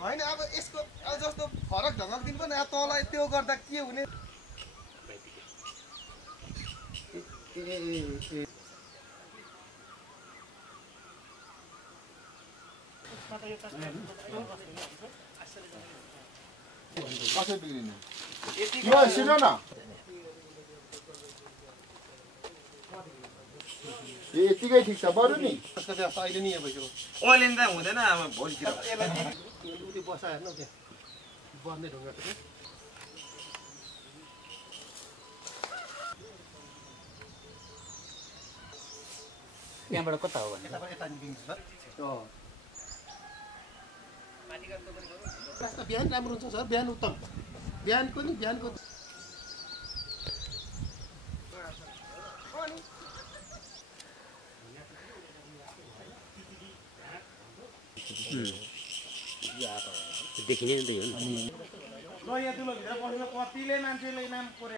होइन अब यसको अब जस्तो फरक ढङ्गको दिन पनि तँलाई त्यो गर्दा के हुने कसै बिग्रिने यो सुन न यतिकै ठिक छ बरु नि त्यसको व्यवस्था अहिले नि भइसक्यो अहिले नि त हुँदैन अब भोलितिर उति बसा हेर्नु त्यहाँ बन्ने ढुङ्गा छ त्यहाँबाट कता हो भने बिहान राम्रो हुन्छ सर बिहान उत्तम बिहानको नि बिहानको देखिने नि त यो ल यहाँ दुलो भित्र बसेर कतिले मान्छेले नाम